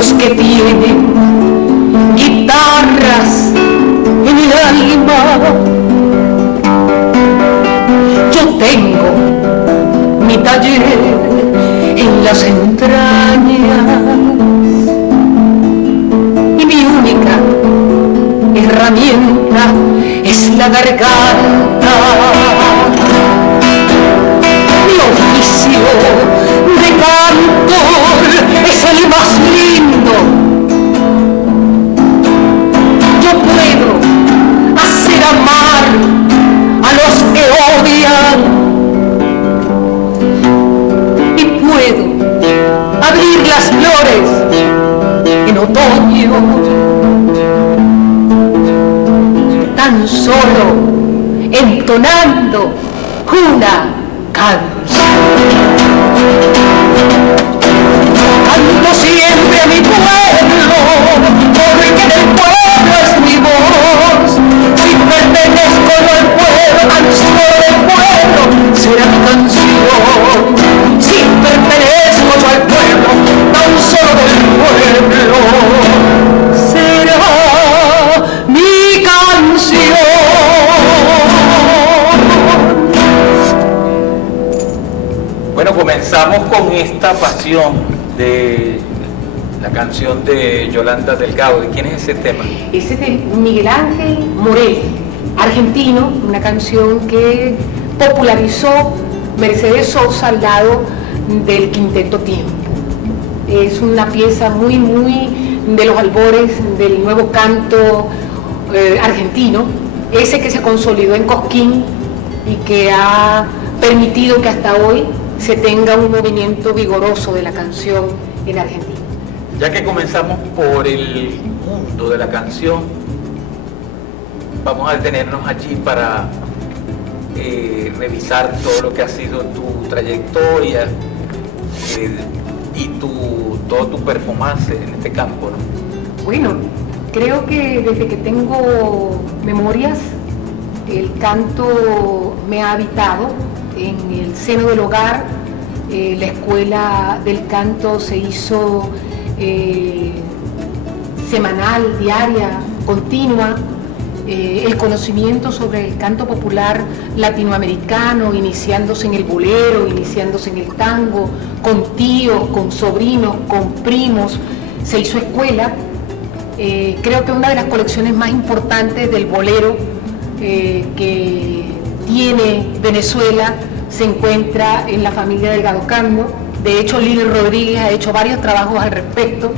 los que tienen guitarras en el alma. Yo tengo mi taller en las entrañas y mi única herramienta es la garganta. Mi oficio de cantor es el más lindo. Yo puedo hacer amar a los que odian y puedo abrir las flores en otoño. Tan solo entonando una canción. Canto siempre a mi pueblo, porque en el pueblo es mi voz. Si pertenezco no al pueblo, tan solo del pueblo será mi canción. Si pertenezco yo al pueblo, tan solo del pueblo será mi canción. Bueno, comenzamos con esta pasión de la canción de Yolanda Delgado. ¿De quién es ese tema? Ese es de Miguel Ángel Morel, argentino, una canción que popularizó Mercedes Sosa al lado del Quinteto Tiempo. Es una pieza muy de los albores del nuevo canto argentino, ese que se consolidó en Cosquín y que ha permitido que hasta hoy se tenga un movimiento vigoroso de la canción en Argentina. Ya que comenzamos por el mundo de la canción, vamos a detenernos allí para revisar todo lo que ha sido tu trayectoria y todo tu performance en este campo, ¿no? Bueno, creo que desde que tengo memorias, el canto me ha habitado. En el seno del hogar, la escuela del canto se hizo semanal, diaria, continua. El conocimiento sobre el canto popular latinoamericano, iniciándose en el bolero, iniciándose en el tango, con tíos, con sobrinos, con primos, se hizo escuela. Creo que una de las colecciones más importantes del bolero que tiene Venezuela se encuentra en la familia Delgado Cando. De hecho, Lili Rodríguez ha hecho varios trabajos al respecto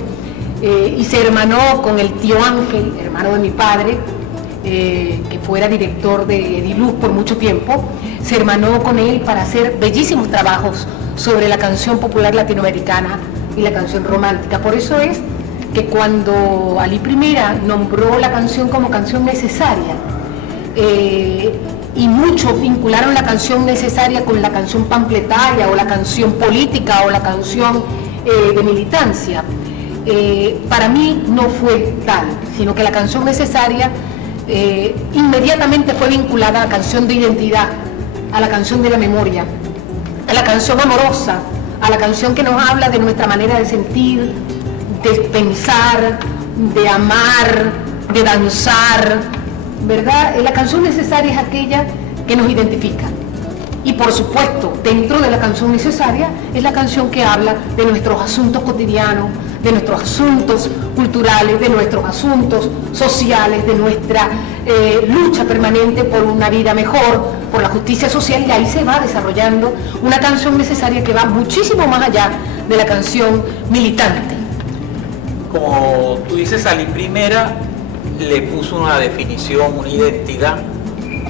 y se hermanó con el tío Ángel, hermano de mi padre, que fuera director de Ediluz por mucho tiempo. Se hermanó con él para hacer bellísimos trabajos sobre la canción popular latinoamericana y la canción romántica. Por eso es que cuando Ali Primera nombró la canción como canción necesaria, y muchos vincularon la canción necesaria con la canción panfletaria o la canción política o la canción de militancia, para mí no fue tal, sino que la canción necesaria inmediatamente fue vinculada a la canción de identidad, a la canción de la memoria, a la canción amorosa, a la canción que nos habla de nuestra manera de sentir, de pensar, de amar, de danzar, ¿verdad? La canción necesaria es aquella que nos identifica. Y por supuesto, dentro de la canción necesaria es la canción que habla de nuestros asuntos cotidianos, de nuestros asuntos culturales, de nuestros asuntos sociales, de nuestra lucha permanente por una vida mejor, por la justicia social, y ahí se va desarrollando una canción necesaria que va muchísimo más allá de la canción militante. Como tú dices, Ali Primera le puso una definición, una identidad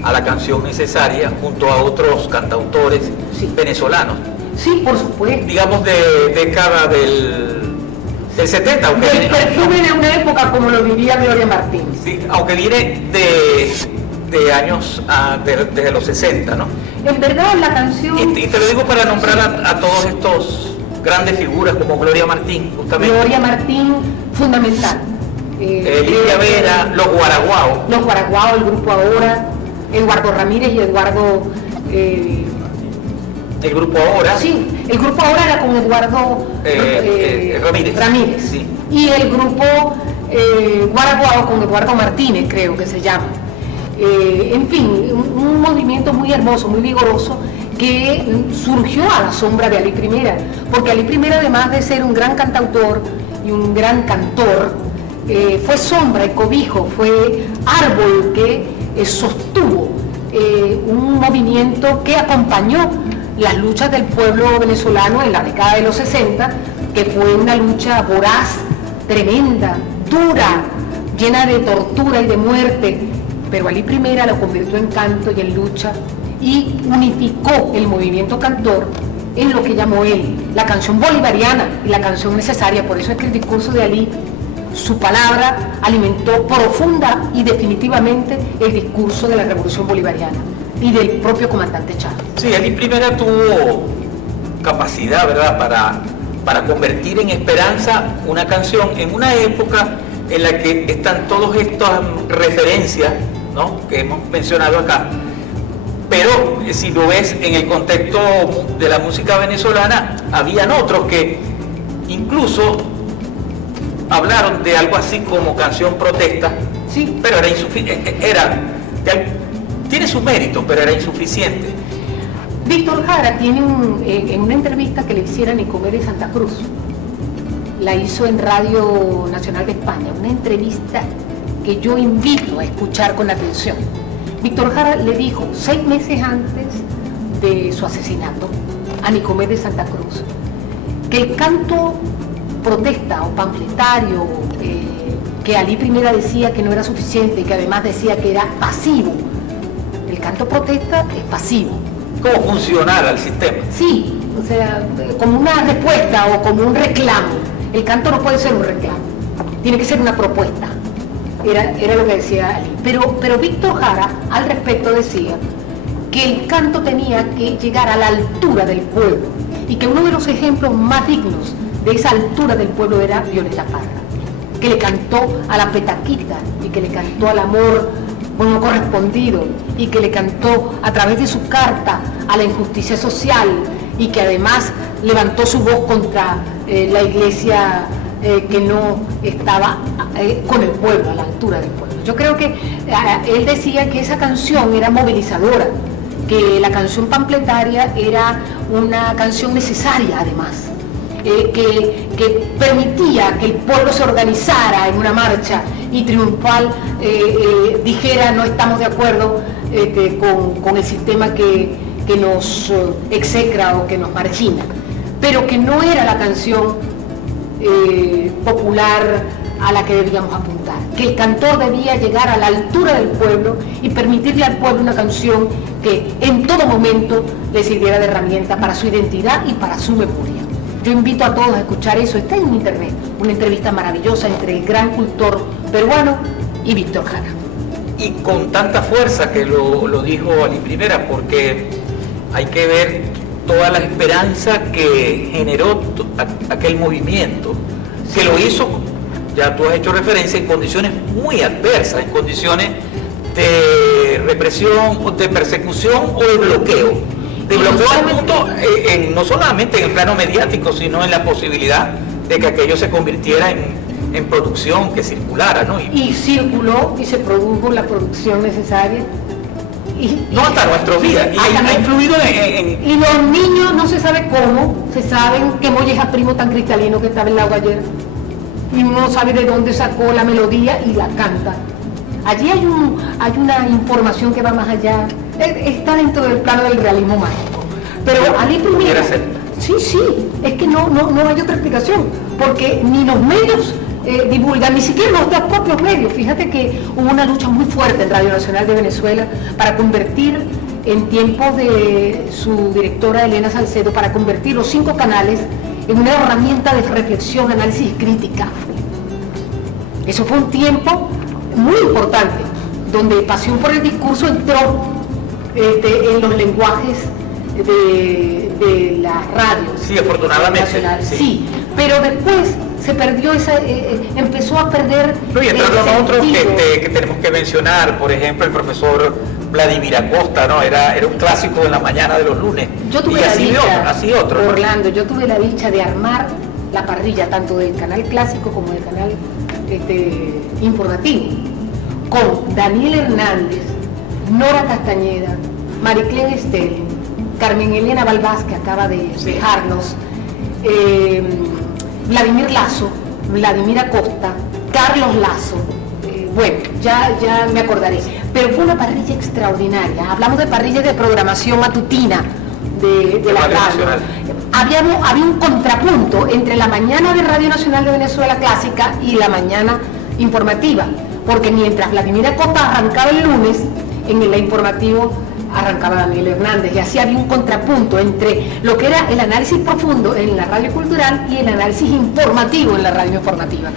a la canción necesaria junto a otros cantautores venezolanos. Sí, por supuesto. Digamos de década del 70, aunque del perfume de una época, como lo diría Gloria Martín. Sí, aunque viene de años desde los 60, ¿no? En verdad la canción... Y te lo digo para nombrar a todos estos grandes figuras como Gloria Martín, justamente. Gloria Martín, fundamental. Lidia Vera, los Guaraguao. Los Guaraguao, el grupo Ahora, Eduardo Ramírez y Eduardo El grupo Ahora. Sí, el grupo Ahora era con Eduardo Ramírez. Sí. Y el grupo Guaraguao con Eduardo Martínez, creo que se llama. En fin, un movimiento muy hermoso, muy vigoroso, que surgió a la sombra de Alí Primera, porque Alí Primera, además de ser un gran cantautor y un gran cantor, fue sombra y cobijo, fue árbol que sostuvo un movimiento que acompañó las luchas del pueblo venezolano en la década de los 60, que fue una lucha voraz, tremenda, dura, llena de tortura y de muerte, pero Alí Primera lo convirtió en canto y en lucha y unificó el movimiento cantor en lo que llamó él la canción bolivariana y la canción necesaria. Por eso es que el discurso de Alí, su palabra, alimentó profunda y definitivamente el discurso de la revolución bolivariana y del propio comandante Chávez. Sí, Alí Primera tuvo capacidad, ¿verdad?, para convertir en esperanza una canción en una época en la que están todas estas referencias, ¿no?, que hemos mencionado acá. Pero si lo ves en el contexto de la música venezolana, habían otros que incluso hablaron de algo así como canción protesta, sí, pero era insuficiente, tiene su mérito, pero era insuficiente. Víctor Jara tiene en una entrevista que le hicieron en Nicomedes Santa Cruz, la hizo en Radio Nacional de España, una entrevista que yo invito a escuchar con atención. Víctor Jara le dijo 6 meses antes de su asesinato a Nicomedes Santa Cruz que el canto protesta o panfletario que Alí Primera decía que no era suficiente y que además decía que era pasivo. El canto protesta es pasivo. ¿Cómo funcionara el sistema? Sí, o sea, como una respuesta o como un reclamo. El canto no puede ser un reclamo, tiene que ser una propuesta. Era lo que decía Ali. Pero Víctor Jara al respecto decía que el canto tenía que llegar a la altura del pueblo y que uno de los ejemplos más dignos de esa altura del pueblo era Violeta Parra, que le cantó a la petaquita y que le cantó al amor no correspondido y que le cantó a través de su carta a la injusticia social y que además levantó su voz contra la iglesia que no estaba con el pueblo, a la altura del pueblo. Yo creo que él decía que esa canción era movilizadora, que la canción panfletaria era una canción necesaria además, que permitía que el pueblo se organizara en una marcha y triunfal dijera no estamos de acuerdo con el sistema que nos execra o que nos margina, pero que no era la canción popular a la que debíamos apuntar, que el cantor debía llegar a la altura del pueblo y permitirle al pueblo una canción que en todo momento le sirviera de herramienta para su identidad y para su memoria. Yo invito a todos a escuchar eso, está en internet, una entrevista maravillosa entre el gran cultor peruano y Víctor Jara. Y con tanta fuerza que lo dijo Alí Primera, porque hay que ver toda la esperanza que generó aquel movimiento, que lo hizo, ya tú has hecho referencia, en condiciones muy adversas, en condiciones de represión, de persecución o de bloqueo. De bloqueo al punto, no solamente en el plano mediático, sino en la posibilidad de que aquello se convirtiera en producción, que circulara, ¿no? Y circuló y se produjo la producción necesaria. No hasta nuestros días, y ha influido en... Y los niños no se sabe cómo, se saben que molleja primo tan cristalino que estaba en el agua ayer, y uno no sabe de dónde sacó la melodía y la canta. Allí hay una información que va más allá, está dentro del plano del realismo mágico. Pero Alí Primera, sí, es que no hay otra explicación, porque ni los medios divulgan, ni siquiera nuestros propios medios. Fíjate que hubo una lucha muy fuerte en Radio Nacional de Venezuela para convertir, en tiempos de su directora Elena Salcedo, para convertir los 5 canales en una herramienta de reflexión, análisis y crítica. Eso fue un tiempo muy importante, donde pasión por el discurso entró en los lenguajes de la radio. Sí, afortunadamente. Sí, pero después se perdió empezó a perder. No, y entraron otros que tenemos que mencionar, por ejemplo, el profesor Vladimir Acosta, ¿no? Era un clásico de la mañana de los lunes. Yo tuve y la dicha, así otro. Orlando, yo tuve la dicha de armar la parrilla tanto del canal clásico como del canal informativo, con Daniel Hernández, Nora Castañeda, Mariclén Sterling, Carmen Elena Balbás, que acaba de dejarnos, Vladimir Lazo, Vladimir Acosta, Carlos Lazo, bueno, ya me acordaré, pero fue una parrilla extraordinaria. Hablamos de parrillas de programación matutina de la radio. Había un contrapunto entre la mañana de Radio Nacional de Venezuela Clásica y la mañana informativa, porque mientras Vladimir Acosta arrancaba el lunes, en el informativo arrancaba Daniel Hernández, y así había un contrapunto entre lo que era el análisis profundo en la radio cultural y el análisis informativo en la radio informativa.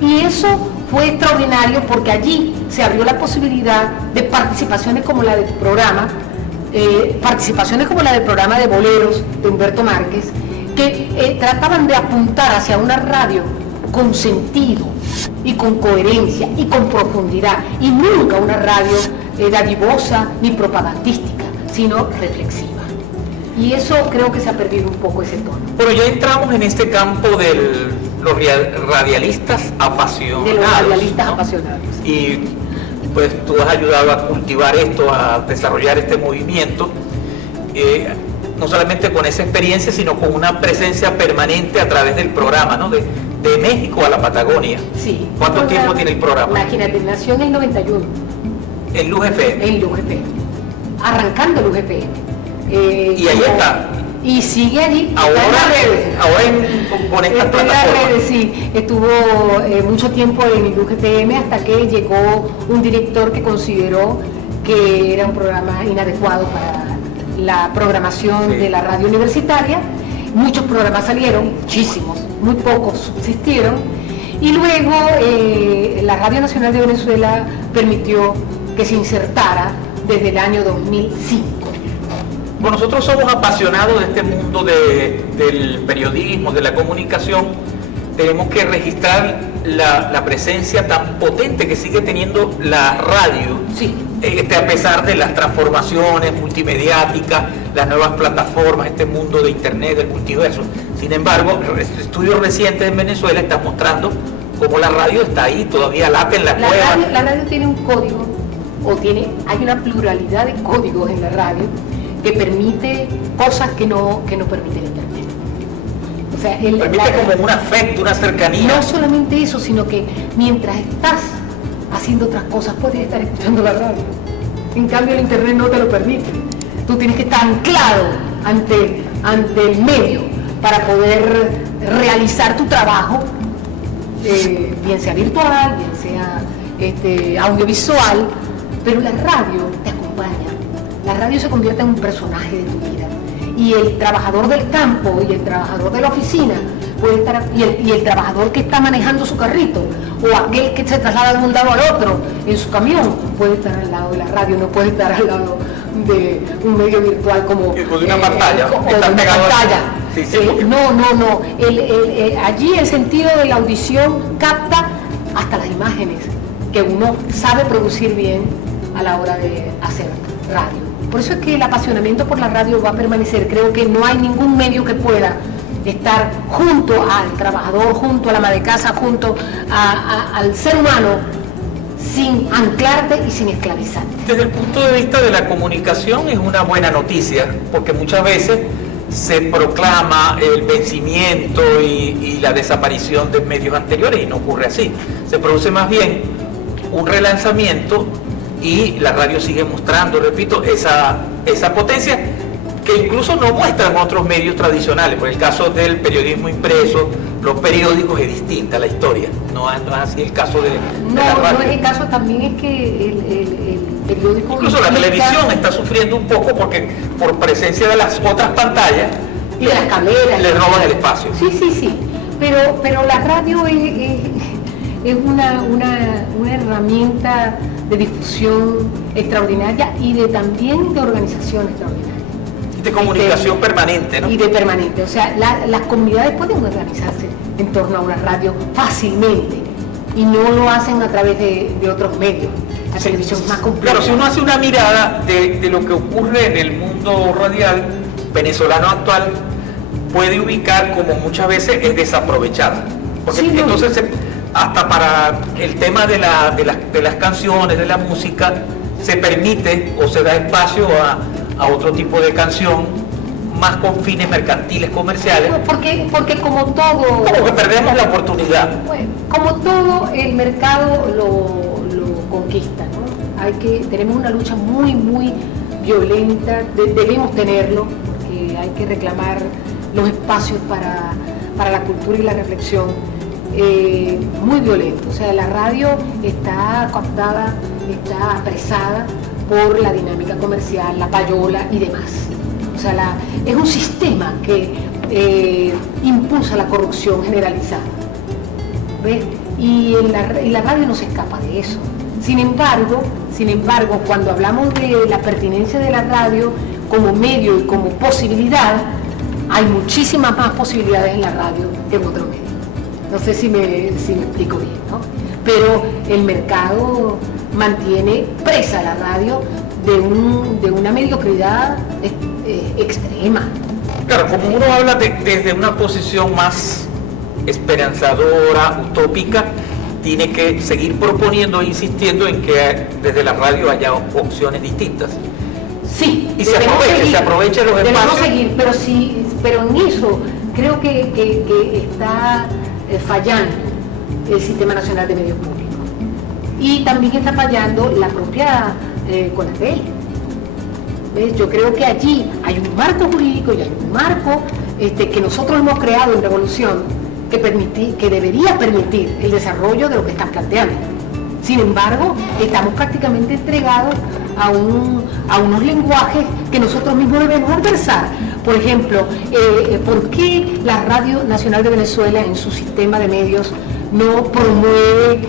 Y eso fue extraordinario porque allí se abrió la posibilidad de participaciones como la de tu programa, participaciones como la del programa de boleros de Humberto Márquez, que trataban de apuntar hacia una radio con sentido y con coherencia y con profundidad, y nunca una radio dadivosa ni propagandística, sino reflexiva. Y eso creo que se ha perdido un poco ese tono. Pero ya entramos en este campo de los radialistas apasionados. De los radialistas, ¿no? Apasionados. Y pues tú has ayudado a cultivar esto, a desarrollar este movimiento, no solamente con esa experiencia, sino con una presencia permanente a través del programa, ¿no? De México a la Patagonia. Sí. ¿Cuánto tiempo tiene el programa? Imagínate, nació en el 91. En Luz FM. En Luz FM. Arrancando Luz FM. Y ahí está. Y sigue allí. Ahora con estas plataformas. Sí, estuvo mucho tiempo en Luz FM hasta que llegó un director que consideró que era un programa inadecuado para la programación de la radio universitaria. Muchos programas salieron, muchísimos, muy pocos subsistieron, y luego la Radio Nacional de Venezuela permitió que se insertara desde el año 2005. Bueno, nosotros somos apasionados de este mundo del periodismo, de la comunicación. Tenemos que registrar la presencia tan potente que sigue teniendo la radio, sí. A pesar de las transformaciones multimediáticas, las nuevas plataformas, este mundo de internet, del multiverso. Sin embargo, estudios recientes en Venezuela están mostrando cómo la radio está ahí, todavía late en la cueva. La radio tiene un código, hay una pluralidad de códigos en la radio que permite cosas que no permite el internet. O sea, permite como un afecto, una cercanía. No solamente eso, sino que mientras estás haciendo otras cosas puedes estar escuchando la radio. En cambio el internet no te lo permite. Tú tienes que estar anclado ante el medio para poder realizar tu trabajo, bien sea virtual, bien sea audiovisual, pero la radio te acompaña. La radio se convierte en un personaje de tu vida. Y el trabajador del campo y el trabajador de la oficina puede estar, y el trabajador que está manejando su carrito, o aquel que se traslada de un lado al otro en su camión, puede estar al lado de la radio, no puede estar al lado de un medio virtual como de una pantalla. Sí, no. Allí el sentido de la audición capta hasta las imágenes que uno sabe producir bien a la hora de hacer radio. Por eso es que el apasionamiento por la radio va a permanecer. Creo que no hay ningún medio que pueda estar junto al trabajador, junto al ama de casa, junto al ser humano, sin anclarte y sin esclavizarte. Desde el punto de vista de la comunicación es una buena noticia, porque muchas veces se proclama el vencimiento y la desaparición de medios anteriores, y no ocurre así. Se produce más bien un relanzamiento y la radio sigue mostrando, repito, esa potencia que incluso no muestran otros medios tradicionales. Por el caso del periodismo impreso, los periódicos, es distinta la historia, no es así el caso de la radio. No es el caso, también es que el periódico... Incluso la televisión está sufriendo un poco porque por presencia de las otras pantallas y de las cableras le roban el espacio. Sí, pero la radio es una herramienta de difusión extraordinaria y también de organización extraordinaria. De comunicación permanente, ¿no? Y de permanente, o sea, las comunidades pueden organizarse en torno a una radio fácilmente, y no lo hacen a través de otros medios. La televisión es más compleja. Claro, si uno hace una mirada de lo que ocurre en el mundo radial venezolano actual, puede ubicar como muchas veces es desaprovechada. Porque sí, entonces, hasta para el tema de las canciones, de la música, se permite o se da espacio a otro tipo de canción más con fines mercantiles, comerciales. Porque como todo... Como que perdemos la oportunidad. Bueno, como todo, el mercado lo conquista, ¿no? Tenemos una lucha muy violenta, debemos tenerlo, porque hay que reclamar los espacios para la cultura y la reflexión, muy violento. O sea, la radio está cooptada, está apresada por la dinámica comercial, la payola y demás. O sea, es un sistema que impulsa la corrupción generalizada. ¿Ves? Y la radio no se escapa de eso. Sin embargo, cuando hablamos de la pertinencia de la radio como medio y como posibilidad, hay muchísimas más posibilidades en la radio que en otros medios. No sé si me explico bien, ¿no? Pero el mercado mantiene presa la radio de una mediocridad extrema. Claro, como uno habla desde una posición más esperanzadora, utópica, tiene que seguir proponiendo e insistiendo en que desde la radio haya opciones distintas. Sí, y se aproveche los espacios. Seguir, pero en eso creo que está fallando el Sistema Nacional de Medios Públicos. Y también está fallando la propia CONATEL. ¿Ves? Yo creo que allí hay un marco jurídico y hay un marco que nosotros hemos creado en Revolución que debería permitir el desarrollo de lo que están planteando. Sin embargo, estamos prácticamente entregados a unos lenguajes que nosotros mismos debemos adversar. Por ejemplo, ¿por qué la Radio Nacional de Venezuela en su sistema de medios no promueve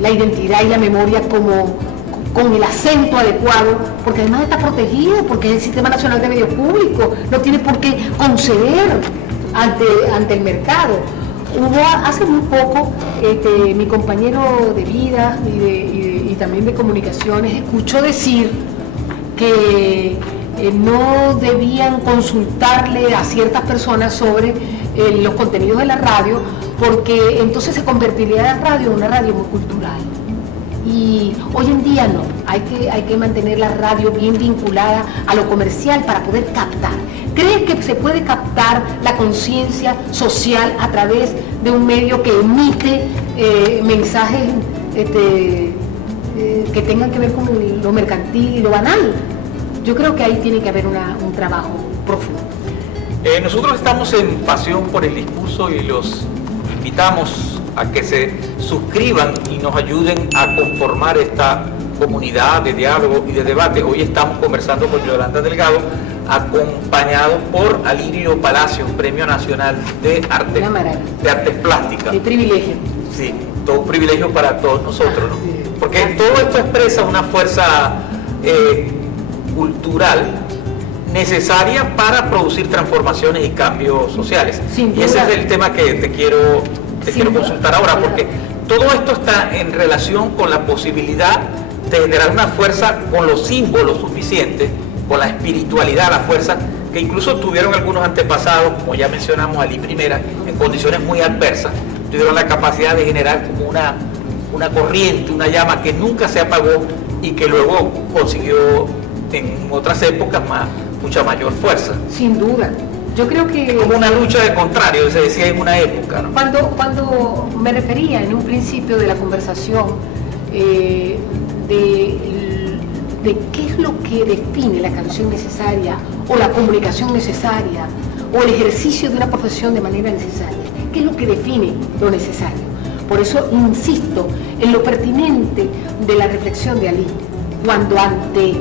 la identidad y la memoria con el acento adecuado? Porque además está protegida, porque es el Sistema Nacional de Medios Públicos, no tiene por qué conceder ante el mercado. Hubo hace muy poco, mi compañero de vida y también de comunicaciones escuchó decir que no debían consultarle a ciertas personas sobre los contenidos de la radio, porque entonces se convertiría la radio en una radio muy cultural. Y hoy en día no, hay que mantener la radio bien vinculada a lo comercial para poder captar. ¿Crees que se puede captar la conciencia social a través de un medio que emite mensajes que tengan que ver con lo mercantil y lo banal? Yo creo que ahí tiene que haber un trabajo profundo. Nosotros estamos en Pasión por el Discurso y los invitamos a que se suscriban y nos ayuden a conformar esta comunidad de diálogo y de debate. Hoy estamos conversando con Yolanda Delgado, acompañado por Alirio Palacio, Premio Nacional de Artes Plásticas. Qué privilegio. Sí, todo un privilegio para todos nosotros, ¿no? Sí. Porque todo esto expresa una fuerza cultural necesaria para producir transformaciones y cambios sociales. Sin y ese duda. es el tema que te quiero consultar ahora, porque todo esto está en relación con la posibilidad de generar una fuerza con los símbolos suficientes, con la espiritualidad, la fuerza que incluso tuvieron algunos antepasados, como ya mencionamos, Ali Primera, en condiciones muy adversas, tuvieron la capacidad de generar como una corriente, una llama que nunca se apagó y que luego consiguió en otras épocas mucha mayor fuerza. Sin duda. Yo creo que... Es como una lucha de contrario, se decía en una época, ¿no? Cuando me refería en un principio de la conversación de qué es lo que define la canción necesaria o la comunicación necesaria o el ejercicio de una profesión de manera necesaria, qué es lo que define lo necesario. Por eso insisto en lo pertinente de la reflexión de Ali, cuando ante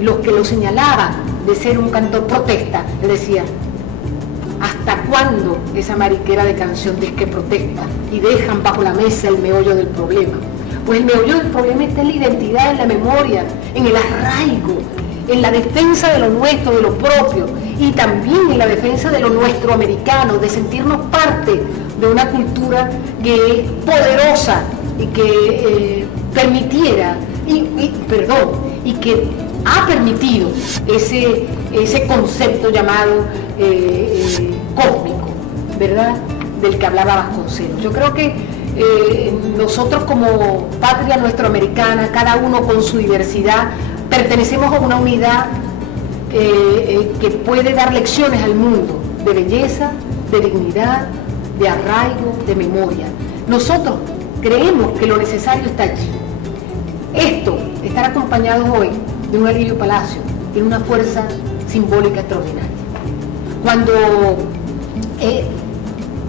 los que lo señalaban de ser un cantor protesta, él decía: ¿hasta cuándo esa mariquera de canción de que protesta y dejan bajo la mesa el meollo del problema? Pues el meollo del problema está en la identidad, en la memoria, en el arraigo, en la defensa de lo nuestro, de lo propio, y también en la defensa de lo nuestro americano, de sentirnos parte de una cultura que es poderosa y que permitiera, y que ha permitido ese concepto llamado cósmico, ¿verdad?, del que hablaba Vasconcelos. Yo creo que nosotros como patria nuestroamericana, cada uno con su diversidad, pertenecemos a una unidad que puede dar lecciones al mundo de belleza, de dignidad, de arraigo, de memoria. Nosotros creemos que lo necesario está allí. Esto, estar acompañado hoy de un Alirio Palacio, tiene una fuerza simbólica extraordinaria. Cuando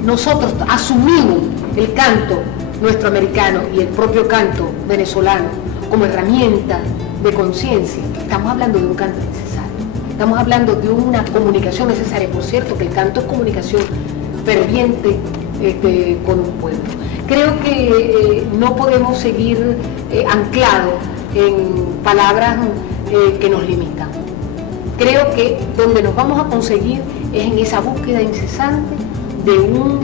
nosotros asumimos el canto nuestroamericano y el propio canto venezolano como herramienta de conciencia, estamos hablando de un canto necesario, estamos hablando de una comunicación necesaria. Por cierto, que el canto es comunicación ferviente con un pueblo. Creo que no podemos seguir anclados en palabras que nos limitan. Creo que donde nos vamos a conseguir es en esa búsqueda incesante de un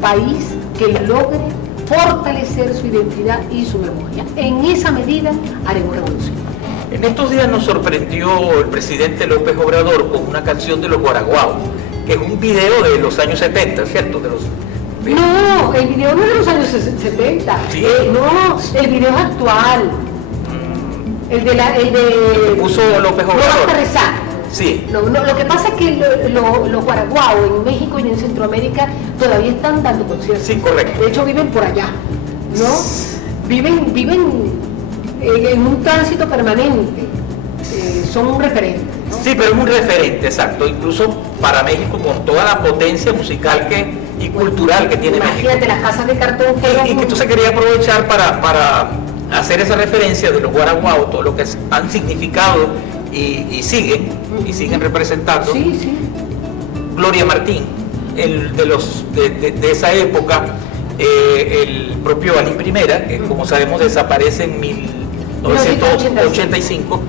país que logre fortalecer su identidad y su memoria. En esa medida haremos revolución. En estos días nos sorprendió el presidente López Obrador con una canción de los Guaraguao, que es un video de los años 70, ¿cierto? No, el video no es de los años 70. ¿Sí? No, el video es actual. El de puso López Obrador. No basta rezar. Sí. No, lo que pasa es que los guaraguao en México y en Centroamérica todavía están dando conciertos. Sí, correcto. De hecho viven por allá, ¿no? Viven en un tránsito permanente. Son un referente, ¿no? Sí, pero es un referente, exacto. Incluso para México, con toda la potencia musical y cultural que tiene México. Imagínate, las casas de cartón y que entonces quería aprovechar para hacer esa referencia de los guaraguao, todo lo que han significado y siguen representando. Sí, sí. Gloria Martín, de esa época, el propio Ali Primera, que como sabemos desaparece en 1985,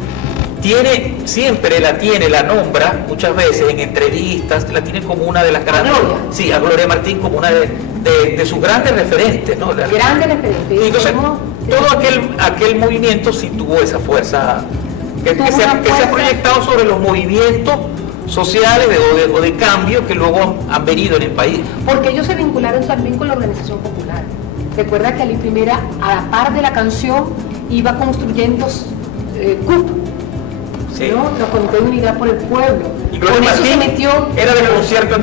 la nombra muchas veces en entrevistas, la tiene como una de las grandes. Sí, a Gloria Martín como una de sus grandes referentes, ¿no? Grandes referentes. Y entonces, todo aquel movimiento sí tuvo esa fuerza que se ha proyectado sobre los movimientos sociales o de cambio que luego han venido en el país. Porque ellos se vincularon también con la organización popular. Recuerda que Ali Primera, a la par de la canción, iba construyendo CUP, sí, ¿no? La Comité de Unidad por el Pueblo. Y con eso se metió, era de concierto en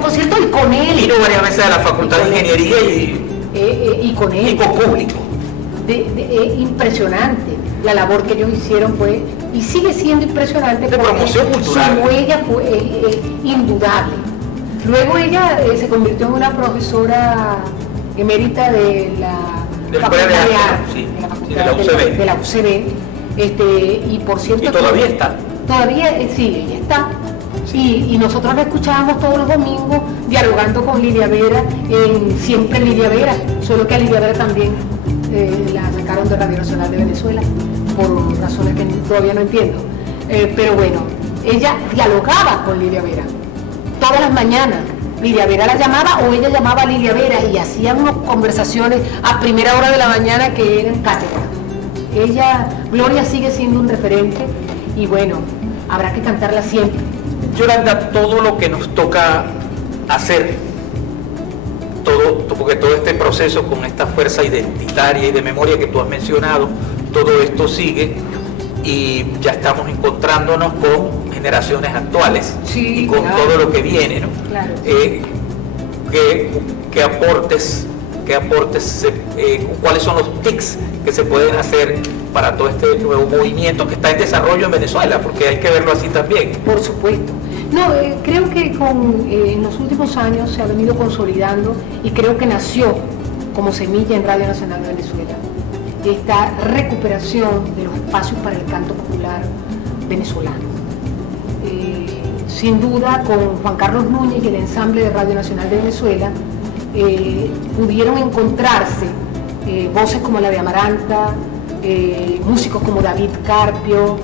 concierto, y con él. Vino varias veces a la Facultad de Ingeniería y con él. Y con público. Impresionante. La labor que ellos hicieron fue, y sigue siendo impresionante, de promoción cultural. Su huella fue indudable. Luego ella se convirtió en una profesora emérita de la Facultad de Arte, de la UCB, y por cierto... Y todavía está. Todavía, sí, ella está. Sí. Y nosotros la escuchábamos todos los domingos dialogando con Lilia Vera, siempre Lilia Vera, solo que a Lilia Vera también la sacaron de Radio Nacional de Venezuela, por razones que todavía no entiendo. Pero bueno, ella dialogaba con Lilia Vera todas las mañanas. Lilia Vera la llamaba o ella llamaba a Lilia Vera y hacían unas conversaciones a primera hora de la mañana que eran cátedra. Gloria sigue siendo un referente y bueno, habrá que cantarla siempre. Yolanda, todo lo que nos toca hacer, porque todo este proceso con esta fuerza identitaria y de memoria que tú has mencionado, todo esto sigue y ya estamos encontrándonos con generaciones actuales, sí, y con claro, todo lo que viene, ¿no? Claro. ¿Qué aportes, cuáles son los tics que se pueden hacer para todo este nuevo movimiento que está en desarrollo en Venezuela? Porque hay que verlo así también. Por supuesto. No, creo que en los últimos años se ha venido consolidando y creo que nació como semilla en Radio Nacional de Venezuela esta recuperación de los espacios para el canto popular venezolano. Sin duda, con Juan Carlos Núñez y el ensamble de Radio Nacional de Venezuela pudieron encontrarse voces como la de Amaranta, músicos como David Carpio,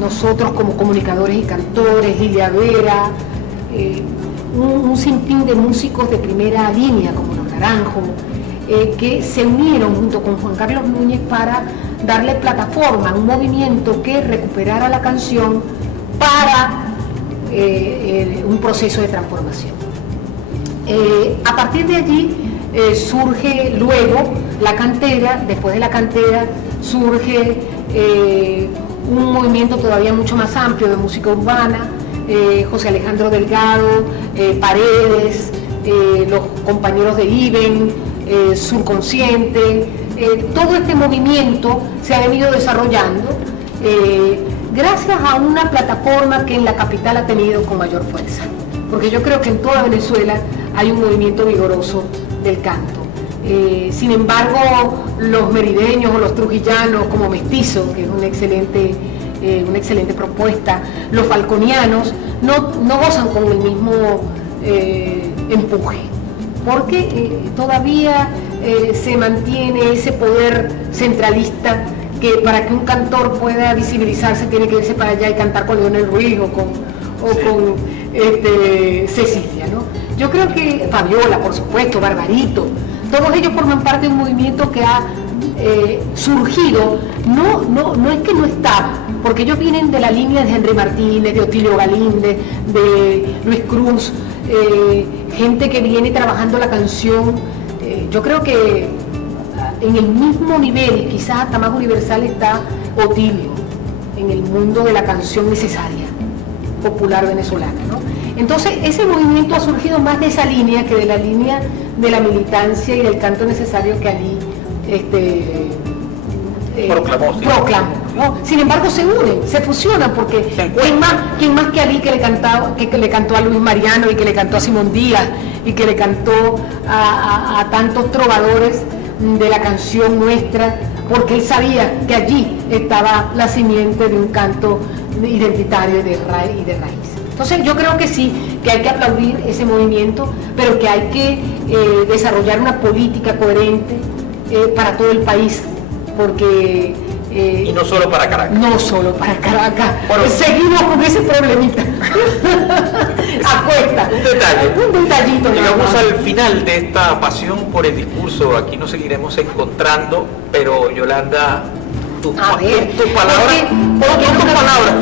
nosotros como comunicadores y cantores, Lilia Vera, un sinfín de músicos de primera línea, como Los Naranjos, que se unieron junto con Juan Carlos Núñez para darle plataforma a un movimiento que recuperara la canción para un proceso de transformación. A partir de allí surge luego la cantera. Después de la cantera surge un movimiento todavía mucho más amplio de música urbana, José Alejandro Delgado, Paredes, los compañeros de Iben, Surconsciente. Todo este movimiento se ha venido desarrollando gracias a una plataforma que en la capital ha tenido con mayor fuerza, porque yo creo que en toda Venezuela hay un movimiento vigoroso del canto. Sin embargo, los merideños o los trujillanos, como Mestizo, que es una excelente propuesta, los falconianos, no gozan con el mismo empuje, porque todavía se mantiene ese poder centralista que para que un cantor pueda visibilizarse tiene que irse para allá y cantar con Leonel Ruiz o con Cecilia, ¿no? Yo creo que Fabiola, por supuesto, Barbarito, todos ellos forman parte de un movimiento que ha surgido, no es que no estaba, porque ellos vienen de la línea de Henry Martínez, de Otilio Galíndez, de Luis Cruz, gente que viene trabajando la canción. Yo creo que en el mismo nivel, quizás hasta más universal, está Otilio, en el mundo de la canción necesaria, popular venezolana, ¿no? Entonces, ese movimiento ha surgido más de esa línea que de la línea de la militancia y del canto necesario que allí proclamó, ¿no? Sin embargo, se unen, se fusionan, porque ¿quién más que Ali, que le cantó a Luis Mariano y que le cantó a Simón Díaz y que le cantó a tantos trovadores de la canción nuestra, porque él sabía que allí estaba la simiente de un canto identitario y de raíz. Entonces yo creo que sí, que hay que aplaudir ese movimiento, pero que hay que desarrollar una política coherente para todo el país, porque... y no solo para Caracas. No solo para Caracas. Bueno, seguimos con ese problemita. Acuesta. Un detallito. Llegamos al final de esta pasión por el discurso. Aquí nos seguiremos encontrando, pero Yolanda, tus palabras,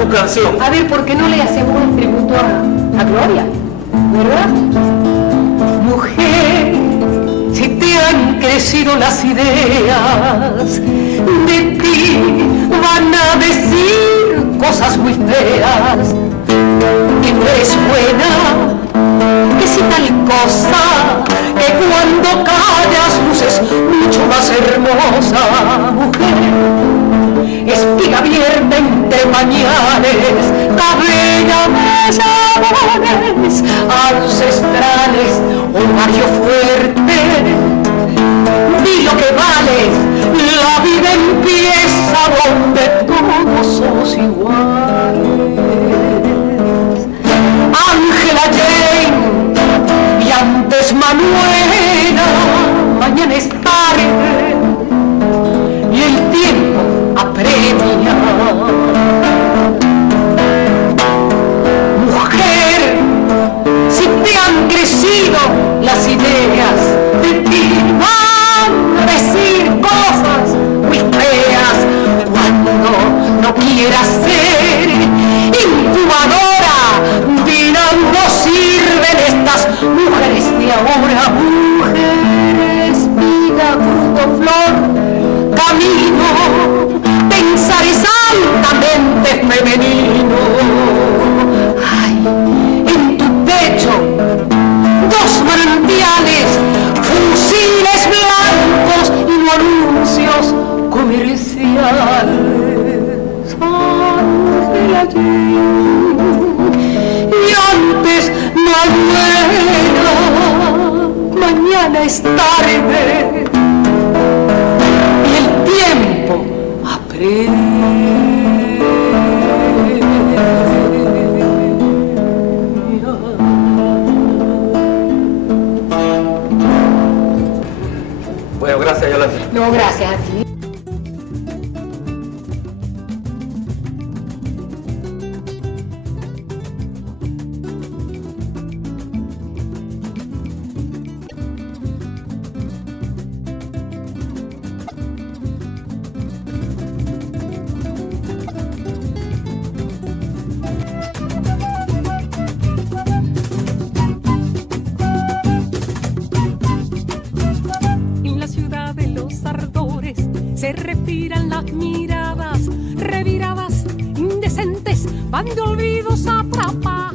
tu canción. A ver, ¿por qué no le hacemos un tributo a Gloria? ¿Verdad? Mujer, si te han crecido las ideas, de ti van a decir cosas muy feas, que no eres buena, que si tal cosa, que cuando callas luces mucho más hermosa. Mujer, espiga abierta entre pañales, cabella de sabores ancestrales, ovario fuerte, di lo que vales, la vida empieza donde todos somos iguales. Ángela Jane y antes Manuela, mañana es tarde y el tiempo apremia. Mujer, si te han crecido las ideas, de ti van a decir cosas muy feas cuando no quieras ser incubadora. Dirán, no sirven estas mujeres de ahora. Mujeres, vida, fruto, flor, camino, pensar es altamente femenino. Ay, en tu pecho dos manantiales, fusiles blancos y no anuncios comerciales. Ángela y antes Manuela, mañana es tarde y el tiempo apremia. Bueno, gracias, Yolanda. No, gracias a ti. se respiran las miradas, reviradas, indecentes, van de olvidos a